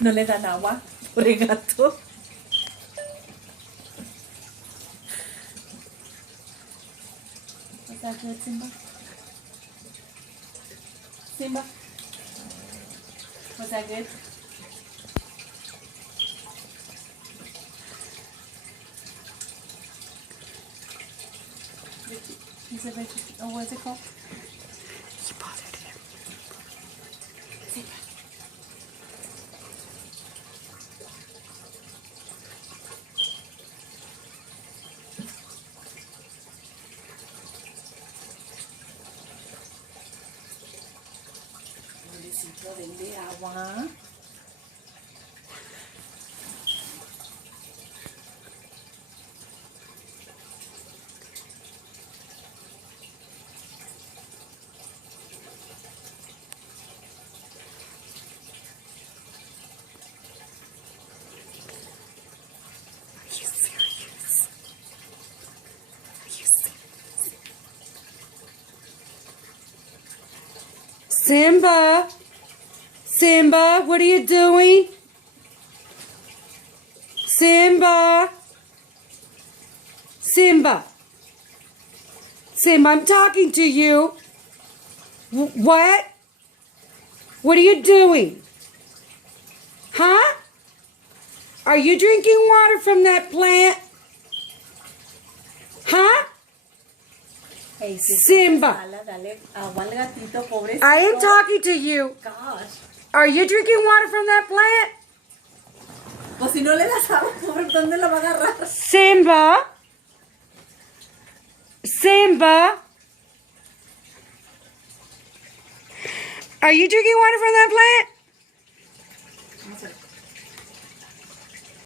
No le dan agua, pobre gato. Was that good, Simba? Simba? Was that good? He's a vegetarian. Oh, what's it called? You bothered him. Simba. Necesito denle agua. Are you serious? Are you serious? Simba! Simba, what are you doing? Simba! Simba! Simba, I'm talking to you. What? What are you doing? Huh? Are you drinking water from that plant? Huh? Hey, Simba. Dale agua al gatito, pobrecito. I am talking to you. Gosh. Are you drinking water from that plant? Pues si no le das agua, pobre, ¿dónde lo va a agarrar? Simba. Simba. Are you drinking water from that plant? Vamos a ver.